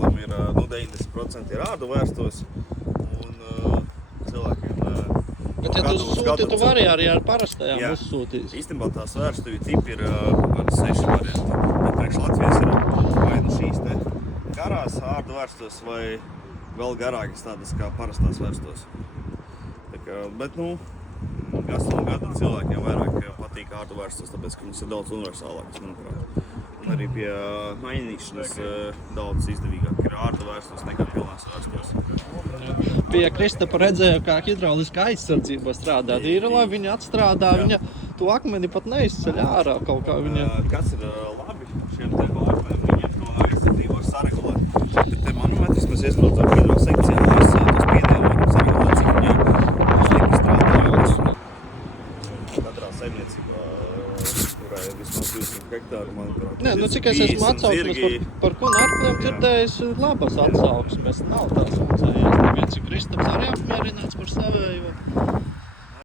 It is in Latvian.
lielam ir 90% ir ārdu vērstos. Un cilvēkiem... Bet ja tu sūti, tu vari arī ar parastajām uzsūtīt. Īstenībā tās vērstuvi tipi ir kaut 6 varianti. Bet priekš Latvijas ir vai nu šīs te garās ārdu vērstos vai vēl garākas tādas kā parastās vērstos. Tā kā, bet gads no gada cilvēkiem vairāk patīk ārdu vērstos, tāpēc, ka viņas ir daudz universālākas, manuprāt. Un arī pie mainīšanas daudz izdevīgāk ir ārdu vērstos nekā pilnās vērstos. Pie Kristapa redzēju, kā hidrauliskā aizsardzība strādā. Dīra, lai viņa atstrādā, viņa to akmeni pat neizceļ ārā kaut kā viņa. Kas ir labi šiem te akmenim, viņiem to aizsardzību var saregulēt. Bet te manometrs mēs izbraucam hidrosekcijā, lai tos piedēļiem saregulēt, cik viņa stipri strādā. Katrā saimniecībā, kurā ir vismaz 200 hektāru, manuprāt. Nē, cik es esmu atsauksmes par ko Nārpliem dzirdējis, labas atsauksmes, nav tās mūcējās. Neviens ir Kristaps arī apmierināts par savējo.